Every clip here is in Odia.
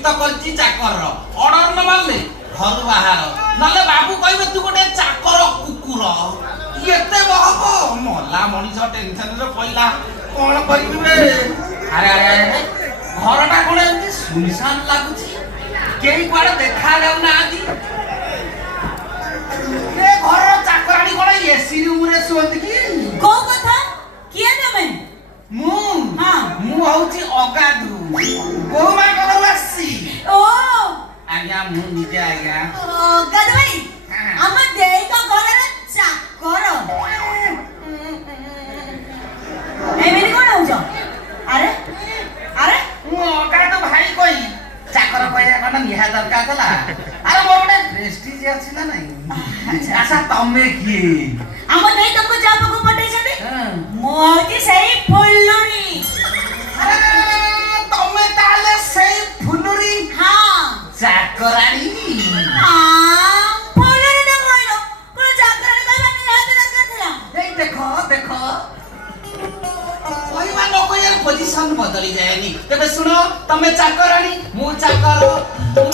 ନିଯୁକ୍ତ କରିଛି ଚାକର ଅର୍ଡର ନ ମାରିଲେ ଘରୁ ବାହାର ନହେଲେ ବାବୁ କହିବେ ତୁ ଗୋଟେ ଚାକର କୁକୁର ଏତେ ବହବ ମଲା ମଣିଷ ଟେନସନରେ ପଇଲା କଣ କରିବି ବେ ଆରେ ଆରେ ଆରେ ଘରଟା କଣ ଏମିତି ସୁନସାନ ଲାଗୁଛି କେହି କୁଆଡେ ଦେଖା ଯାଉନାହାନ୍ତି ଏ ଘରର ଚାକରାଣୀ କଣ ଏସି ରୁମରେ ଶୁଅନ୍ତି କି କୋଉ କଥା କିଏ ତମେ ମୁଁ ହଉଛି ଅଗାଧୁ ବୋଉ ମା ଘରକୁ ଆସିଛି ଓ ଆଜ୍ଞା ମୁଁ ନିଜେ ଆଜ୍ଞା ଅଗାଧୁ ଭାଇ ଆମ ଦେଇଙ୍କ ଘରର ଚାକର ଏମିତି କଣ ହଉଛ ଆରେ ଆରେ ମୁଁ ଅଗାଧୁ ଭାଇ କହି ଚାକର କହିବା କଣ ନିହାତି ଦରକାର ଥିଲା ଆରେ ମୋର ଗୋଟେ ପ୍ରେଷ୍ଟିଜ ଅଛି ନା ନାଇଁ ଆଚ୍ଛା ତମେ କିଏ ଆମ ଦେଇ ତମକୁ ଯାହା ପାଖକୁ ପଠେଇଛନ୍ତି ମୁଁ ହଉଛି ସେଇ ଫୁଲୁରି ତମେ ତାହେଲେ ସେଇ ଫୁଲୁରି ହଁ ଚାକରାଣୀ ଫୁଲୁରି ତ କହିଲ କୋଉ ଚାକରାଣୀ କହିବା ନିହାତି ଦରକାର ଥିଲା ଏଇ ଦେଖ ଦେଖ କହିବା ନ କହିବାର ପୋଜିସନ ବଦଳି ଯାଏନି ତେବେ ଶୁଣ ତମେ ଚାକରାଣୀ ମୁଁ ଚାକର ତମ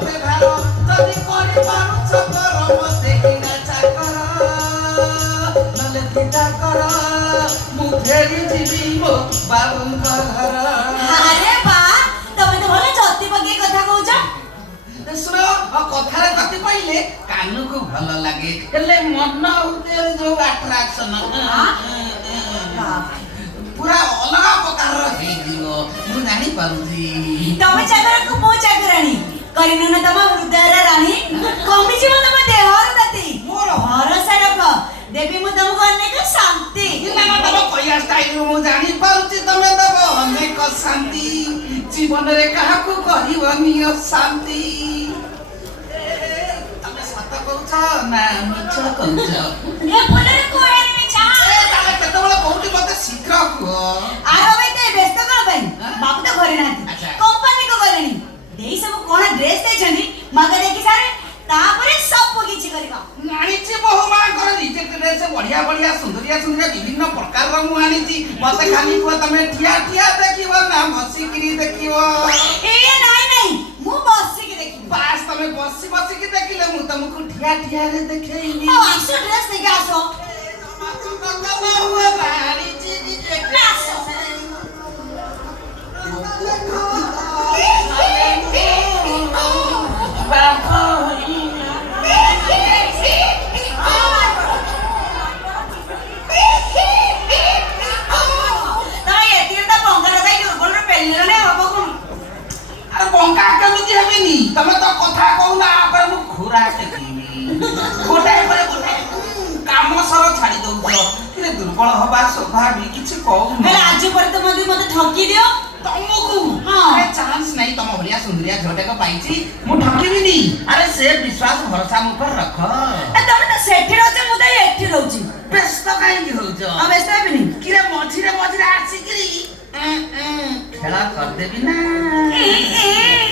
ବ୍ୟବହାର ଯଦି କରିପାରୁଛ କର ମତେ କିନା ଚାକର ନହେଲେ ପିତା କର ମୁଁ ଫେରି ଯିବି ମୋ ବାବୁଙ୍କ ଘର ଆରେ ବା ତମେ ତ ଭଲ ଜତି ପକେଇ କଥା କହୁଛ ଶୁଣ କଥାରେ ଗତି ପାଇଲେ କାନକୁ ଭଲ ଲାଗେ ହେଲେ ମନ ଭିତରେ ଯୋଉ ଆଟ୍ରାକ୍ସନ ପୁରା ଅଲଗା ପ୍ରକାରର ହେଇଯିବ ମୁଁ ଜାଣିପାରୁଛି ତମେ ଚାକରକୁ ମୁଁ ଚାକରାଣୀ କରିନୁ ନା ତମ ହୃଦୟର ରାଣୀ କମିଯିବ ତମ ଦେହର ତାତି ମୋର ଭରସା ରଖ ଦେବି ମୁଁ ତମକୁ ଅନେକ ଶାନ୍ତି ତମ କହିବା ଷ୍ଟାଇଲରୁ ମୁଁ ଜାଣିପାରୁଛି ତମେ ଦେବ ଅନେକ ଶାନ୍ତି ଜୀବନରେ କାହାକୁ କହିବନି ଅଶାନ୍ତି ତମେ ସତ କହୁଛ ନା ମିଛ କହୁଛ କେତେବେଳେ କୋଉଠି ମତେ ଶୀଘ୍ର କୁହ ଆର ଭାଇ ତେ ବ୍ୟସ୍ତ କଣ ପାଇଁ ବାବୁ ତ ଘରେ ନାହାନ୍ତି କମ୍ପାନୀକୁ ଗଲେଣି ଦେଇ ସବୁ କଣ ଡ୍ରେସ ଦେଇଛନ୍ତି ମଗ ଦେଖି ସାରେ ତାପରେ ସବୁ କିଛି କରିବା ଆଣିଛି ବହୁ ମାଙ୍କର ରିଜେକ୍ଟ ଡ୍ରେସ ବଢିଆ ବଢିଆ ସୁନ୍ଦରିଆ ସୁନ୍ଦରିଆ ବିଭିନ୍ନ ପ୍ରକାରର ମୁଁ ଆଣିଛି ମତେ ଖାଲି କୁହ ତମେ ଠିଆ ଠିଆ ଦେଖିବ ନା ବସିକିରି ଦେଖିବ ଏ ନାଇଁ ମୁଁ ବସିକି ଦେଖିବି ବାସ୍ ତମେ ବସି ବସିକି ଦେଖିଲେ ମୁଁ ତମକୁ ଠିଆ ଠିଆରେ ଦେଖେଇବି ଆସ ଡ୍ରେସ ଦେଖି ଆସ ବଙ୍କା କେମିତି ହେବିନି ତମେ ତ କଥା କହୁନା ମୁଁ ଖୁରା ଟେକିବି ଗୋଟାଏ ପରେ ଗୋଟାଏ କାମ ସର ଛାଡି ଦଉଛ କିରେ ଦୁର୍ବଳ ହବା ସ୍ୱଭାବି କିଛି କହୁନି ହେଲେ ଆଜି ପରେ ତ ମତେ ଠକି ଦିଅ ତମକୁ ଆରେ ଚାନ୍ସ ନାହିଁ ତମ ଭଳିଆ ସୁନ୍ଦରିଆ ଝିଅଟାକୁ ପାଇଛି ମୁଁ ଠକିବିନି ଆରେ ସେ ବିଶ୍ୱାସ ଭରସା ମୋ ଉପରେ ରଖ ତମେ ତ ସେଠି ରହୁଛ ମୁଁ ତ ଏଠି ରହୁଛି ବ୍ୟସ୍ତ କାହିଁକି ହଉଛ ବ୍ୟସ୍ତ ହେବିନି କିରେ ମଝିରେ ମଝିରେ ଆସିକିରି ଖେଳ କରିଦେବି ନା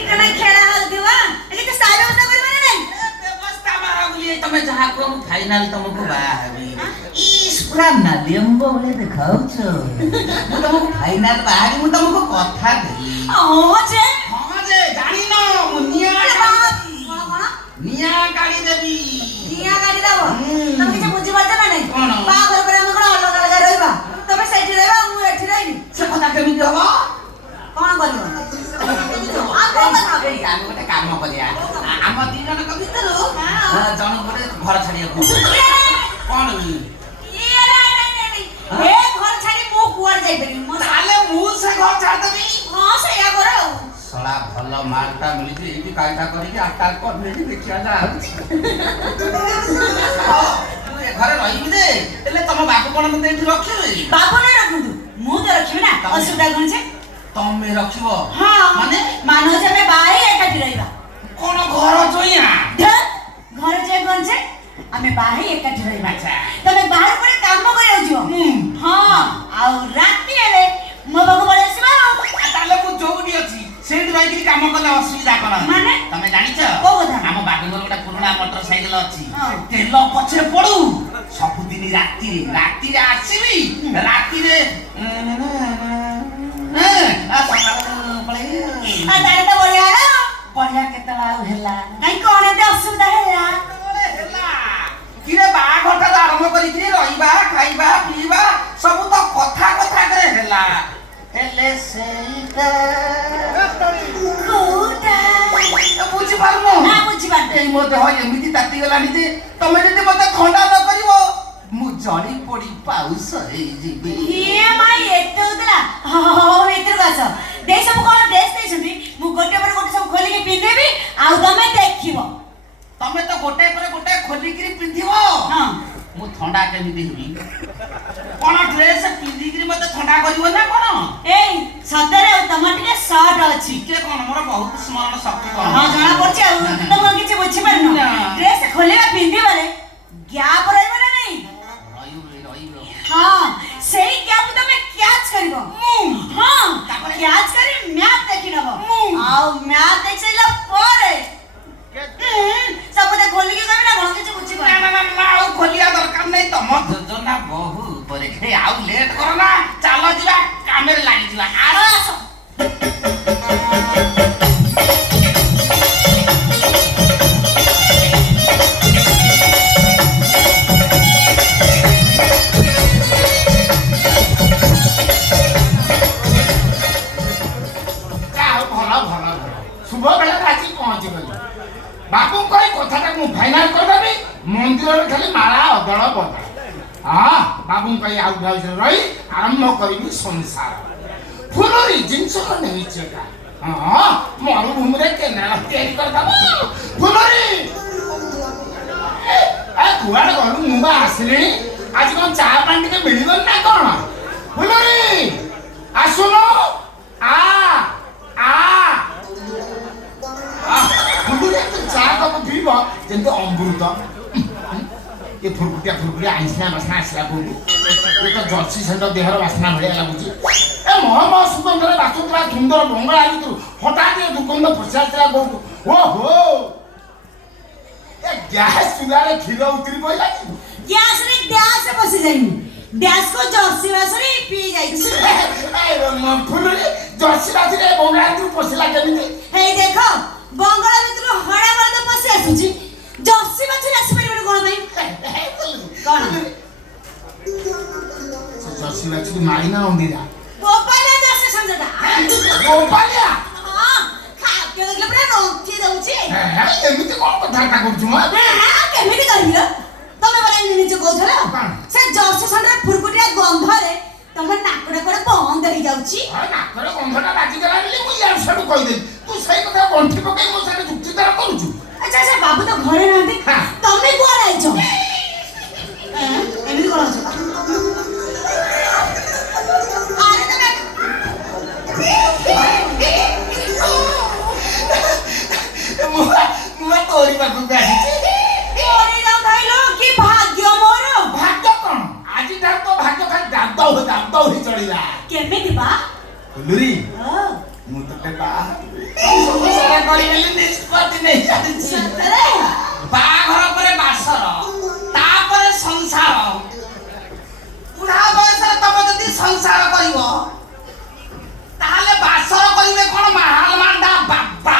ତମେ ଖେଳ ହଉଥିବ ଏଠି ତ ସାର ବ୍ୟବସ୍ଥା କରିବ ନା ନାଇଁ ବ୍ୟବସ୍ଥା ମାର ବୋଲି ତମେ ଯାହା କୁହ ମୁଁ ଫାଇନାଲ ତମକୁ ବାହା ହେବି ଇସ୍ ପୁରା ନାଲିମ୍ବ ଭଳିଆ ଦେଖାଉଛ ମୁଁ ତମକୁ ଫାଇନାଲ ବାହା ହେବି ମୁଁ ତମକୁ କଥା ଦେଲି ହଁ ଯେ ଜାଣିନ ମୁଁ ନିଆଁ କାଢି ଦେବି ନିଆଁ କାଢି ଦବ ତମେ କିଛି ବୁଝିପାରୁଛ ନା ନାଇଁ କଣ ବାହାଘର ପରେ ଆମେ କଣ ଅଲଗା ଅଲଗା ରହିବା ତମେ ସେଇଠି ରହିବା ମୁଁ ଏଠି ରହିବି ସେ କଥା କେମିତି ହବ କଣ କରିବ ଗୋଟେ କାମ କରିବା ଆମ ଦି ଜଣଙ୍କ ଭିତରୁ ଜଣକୁ ଗୋଟେ ଘର ଛାଡିବାକୁ କଣ ଏ ଘର ଛାଡି ମୁଁ କୁଆଡେ ଯାଇପାରିବି ତାହେଲେ ମୁଁ ସେ ଘର ଛାଡିଦେବି ହଁ ସେଇଆ କର ଆଉ ଶଳା ଭଲ ମାଲଟା ମିଳିଛି ଏଇଠି କାଇଟା କରିକି ଆଟାକ୍ କରିଦେବି ଦେଖିବା ଯାଉଛି ମୁଁ ଏ ଘରେ ରହିବି ଯେ ହେଲେ ତମ ବାବୁ କଣ ମତେ ଏଇଠି ରଖିବେ ବାବୁ ନା ରଖନ୍ତୁ ମୁଁ ତ ରଖିବି ନା ଅସୁବିଧା କଣ ଯେ ତମେ ରଖିବ ହଁ ମାନେ ମାନୁଛ ଆମେ ବାହାରେ ଏକାଠି ରହିବା କଣ ଘର ଜୋଇଆ ଘର ଯେ କଣ ଯେ ଆମେ ବାହାରେ ଏକାଠି ରହିବା ତମେ ବାହାର ପରେ କାମ କରିବାକୁ ଯିବ ହଁ ଆଉ ରାତି ହେଲେ ମୋ ପାଖକୁ ପଳେଇ ଆସିବ ତାହେଲେ ମୁଁ ଯୋଉଠି ଅଛି ସେଇଠି ରହିକି କାମ କଲେ ଅସୁବିଧା କଣ ମାନେ ତମେ ଜାଣିଛ କୋଉ କଥା ଆମ ବାବୁଙ୍କର ଗୋଟେ ପୁରୁଣା ମୋଟର ସାଇକେଲ ଅଛି ତେଲ ପଛରେ ପଡୁ ସବୁଦିନ ରାତିରେ ଆସିବି ରାତିରେ आ तारे तो बढ़िया ना बढ़िया केतला होला काई कोन एते असुविधा हैला कोले होला किरे बाघटा आरंभ करी कि रहिबा खाइबा पीबा सब तो कथा कथा करे होला हेले सेइता कोटा बुझी पारमो ना बुझी पार এই মতে হয় এমিতি তাতি গলানি যে তুমি যদি মতে ঠান্ডা ন করিব মু জড়ি পড়ি পাউস হই ଯିବି ये माई एते उतला हो एते गाछ दे सब कोन ड्रेस देछंती मु गोटे पर गोटे सब खोली के पिंदेबी आ तमे देखिबो ତମେ ତ ଗୋटे ପରେ ଗୋटे ଖୋଲିକିରି ପିନ୍ଧିବ हां ମୁଁ ଥଣ୍ଡା କେମିତି ହେବି କଣ ଡ୍ରେସ୍ ପିନ୍ଧିକିରି ମତେ ଥଣ୍ଡା କରିବ ନା କଣ एई सदरे तम टिके शॉर्ट अछि ଟିକେ କଣ ମୋର ବହୁତ ସ୍ମରଣ ଶକ୍ତି କଣ हां जाना पड़छ तो मो किछ बुझी पारनो ना। ड्रेस खोलेबा पिंदिबारे गैप रहइबो ना नहीं ରହିବ हां सेई गैप तमे कैच करबो हां कैच करी मैप देखि नबो आउ मैप देख सैला परे सब तो खोली के कभी ना भंगे से बुझी ନା ନା ନା ନା ଆଉ ଖୋଲିବା ଦରକାର ନାହିଁ ତମ ଯୋଜନା ବହୁ ଉପରେ ହେ ଆଉ ଲେଟ୍ କର ନା ଚାଲ ଯିବା କାମରେ ଲାଗିଯିବା आस ଭଲ ଭଲ ଶୁଭ ବେଳାରେ ଆସି ପହଞ୍ଚିଗଲି ବାବୁ କହି କଥାଟା ମୁଁ ଫାଇନାଲ କରିଦେବି ମନ୍ଦିରରେ ଖାଲି ମାଳା ଅଦଳ ବଦଳ ହଁ ବାବୁଙ୍କ କହି ଆଉ ଭାଉଜରେ ରହି ଆରମ୍ଭ କରିବି ସଂସାର ଫୁଲରି ଜିନିଷ ନେଇଛି ଏକା ହଁ ମରୁଭୂମିରେ କେନାଲ ତିଆରି କରିଦେବ ଫୁଲରି କୁଆଡେ ଗଲୁ ମୁଁ ବା ଆସିଲିଣି ଆଜି କଣ ଚା ପାଣି ଟିକେ ମିଳିବନି ନା କଣ ଫୁଲରି ଆସୁନୁ ଆ ଚା କପ ପିଇବ ଯେମିତି ଅମୃତ ଏ ଫୁରକୁଟିଆ ଆଇଁଷିଆ ବାସ୍ନା ଆସିଲା କୋଉଠୁ ଏ ତ ଜର୍ସି ସେଣ୍ଟ ଦେହର ବାସ୍ନା ଭଳିଆ ଲାଗୁଛି ଏ ମହ ସୁଗନ୍ଧରେ ବାସୁଥିଲା ସୁନ୍ଦର ବଙ୍ଗଳା ଭିତରୁ ହଠାତ୍ ଏ ଦୁର୍ଗନ୍ଧ ପଶି ଆସିଥିଲା କୋଉଠୁ ଓହୋ ଏ ଗ୍ୟାସ ଚୁଲାରେ କ୍ଷୀର ଉତରି ପଇଲା କି गैस बसी जाइनी गैस को जर्सी वासरी पी जाई फुलरी जर्सी रातिरे बंगला ଭିତରୁ ପଶିଲା କେମିତି हे देखो बंगला भितर हड़ा बळद पसी आसुची जर्सी बाछरी आसी परिबे कोन भाई कोन जर्सी ବାଛୁରୀ ମାଇ ନା ଅଣ୍ଡିରା गोपालिया जर्सी समझता ଗୋପାଳିଆ हां खाद्य देखले पुरा रोकी दउची ଏମିତି କଣ କଥାବାର୍ତ୍ତା କରୁଛୁ ମ हां केमिति कहिलो तमे बरे निजे कोथला से जर्सी संडे फुरकुटिया गंधरे तमे नाकड़ा कोड बंद हो जाउची ନାକରେ ଗନ୍ଧଟା ବାଜିଗଲା ବୋଲି ମୁଁ ୟାର ସେଠୁ କହିଦେଲି ତୁ ସେଇ କଥା ଗଣ୍ଠି ପକେଇ ମୋ ସାଙ୍ଗେ ଯୁକ୍ତିତର କରୁଛୁ अच्छा अच्छा बाबू तो घरे रहते तमे कोन आइछो एमिति कोन आछो अरे ମୁଁ ତୋରି ପାଖକୁ ଆସିଛି ओरे जाऊ खाइलो की भाग्य मोर ଭାଗ୍ୟ କଣ ଆଜି ଠାରୁ ତ ଭାଗ୍ୟ ଖାଲି ଦାନ୍ତ ହୋଇ ଚଳିଲା केमिति बा ଫୁଲୁରି हां ମୁଁ ତତେ ବାହା କରିବି ନିଷ୍ପତ୍ତି ନେଇ ଚାଲିଛି सतरे ବାହାଘର ପରେ ବାସର ତାପରେ ସଂସାର ବୁଢା ବୟସରେ ତମେ ଯଦି ସଂସାର କରିବ ତାହେଲେ ବାସର କରିବେ କଣ ମାହାଲ ମାଣ୍ଡା ବାବା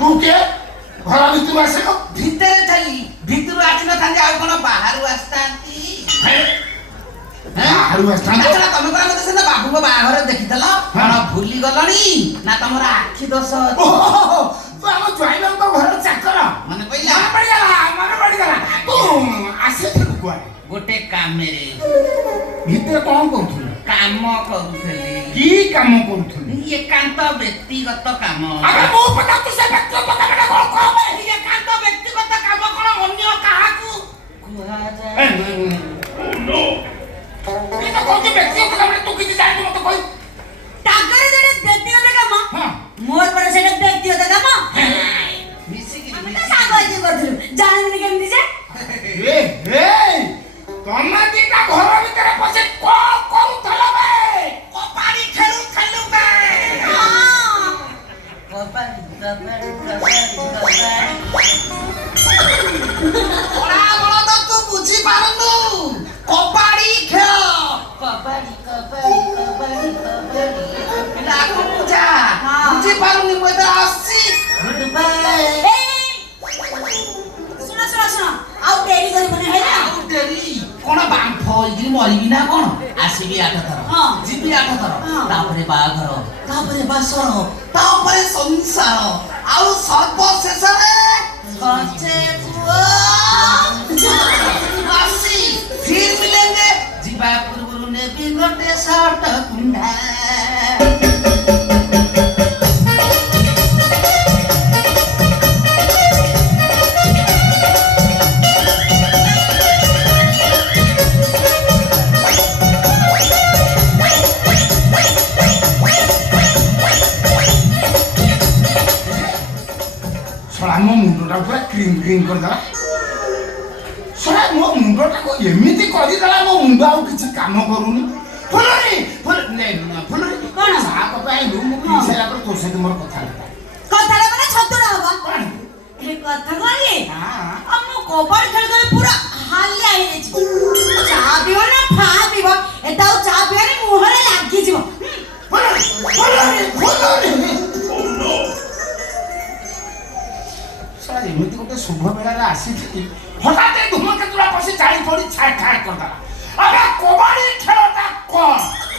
ମୁଁ କିଏ ଘର ଭିତରୁ ଆସିଲ ଭିତରେ ଥାଇ ଭିତରୁ ଆସିନଥାନ୍ତି ଆଉ କଣ ବାହାରୁ ଆସିଥାନ୍ତି ବାହାରୁ ଆସିଥାନ୍ତି ଆଚ୍ଛା ତମେ କଣ ମତେ ସିନା ବାବୁଙ୍କ ବାହାଘର ଦେଖିଥିଲ କଣ ଭୁଲି ଗଲଣି ନା ତମର ଆଖି ଦୋଷ ଅଛି ତୁ ଆମ ଜ୍ୱାଇଁଙ୍କ ଘରର ଚାକର ମନେ ପଇଲା ମନେ ପଡ଼ିଗଲା ତୁ ଆସିଥିଲୁ କୁଆଡେ ଗୋଟେ କାମରେ ଭିତରେ କଣ କରୁଥିଲୁ କାମ କରୁଥିଲି କି କାମ କରୁଥିଲୁ ଏକାନ୍ତ ବ୍ୟକ୍ତିଗତ କାମ ଆରେ ମୋ ପତା ତୁ ସେ ବ୍ୟକ୍ତିଗତ କାମଟା କଣ କହବେ ଏକାନ୍ତ ବ୍ୟକ୍ତିଗତ କାମ କଣ ଅନ୍ୟ କାହାକୁ କୁହାଯାଏ ଏଟା କହୁଛୁ ବ୍ୟକ୍ତିଗତ କାମରେ ତୁ କିଛି ଜାଣିଛୁ ମତେ କହି टागर जने व्यक्तिगत काम ହଁ मोर पर से व्यक्तिगत काम ମିଶିକିରି ଆମେ ତ ସାଙ୍ଗ ହେଇକି କରୁଥିଲୁ ଜାଣିନି କେମିତି ଯେ ଏ ତମେ ଦିଟା ଘର ଭିତରେ ପଶି କଣ କରୁଥିଲ ବେ କବାଡି ଖେଳୁଥିଲୁ ବେ କବାଡି ଓଳା ବଳଦ ତୁ ବୁଝି ପାରୁନୁ କବାଡି ଖେଳ କବାଡି ଡାକୁ ପୂଜା ହଁ। ବୁଝିପାରୁନି ମୁଁ ଏଥର ଆସିଛି ଗୁଡ୍ ବାଏ। ଶୁଣ ଆଉ ଡେରି କରିବନି ହେଲା। ଆଉ ଡେରି କଣ ବାମ୍ଫ ହେଇକି ମରିବି ନା କଣ? ଆସିବି 8 ଥର ହଁ। ଯିବି 8 ଥର ହଁ। ତାପରେ ବାହାଘର ତାପରେ ବାସର ତାପରେ ସଂସାର ଆଉ ସର୍ବଶେଷରେ ଗଛେ ପୁଅ ଆସି ଫିର୍ ମିଲେंगे ଯିବା ପୂର୍ବରୁ ନେବି ଗୋଟେ ସର୍ଟ କୁଣ୍ଡା। ଶଳା ମୋ ମୁଣ୍ଡଟା ପୁରା କ୍ରିମ୍ କରିଦେଲା। ଶଳା ମୋ ମୁଣ୍ଡଟାକୁ ଏମିତି କରିଦେଲା ମୋ ମୁଣ୍ଡ ଆଉ କିଛି କାମ କରୁନି। ଫୁଲୁରି ଫୁଲୁରି କଣ? ଚା କପେ ଆଇଲୁ ମୁଁ ପିଇ ସାରିଲା ପରେ ତୋ ସହିତ ମୋର କଥାବାର୍ତ୍ତା। କଥାଟା ମାନେ ଛତୁରା ହବ। କଣ? ଏ କଥା କଣ କି? ହଁ। ମୁଁ କବାଡି ଖେଳ ପୁରା ହାଲିଆ ହେଇଯାଇଛି। ଚା ପିବ ନା ଫା ପିବ ଏଟା ଆଉ ଚା ପିଇବାରେ ମୁହଁରେ ଲାଗିଯିବ। ଫୁଲୁରି ଫୁଲୁରି ଶଳା ଏମିତି ଗୋଟେ ଶୁଭ ବେଳାରେ ଆସିଥିଲି ହଠାତ୍ ଏ ଧୂମକେତୁଟା ପଶି ଚାଳି ପଡ଼ି ଛାଇ ଛାଇ କରିଦେଲା। ଆରେ କବାଡି ଖେଳଟା କଣ?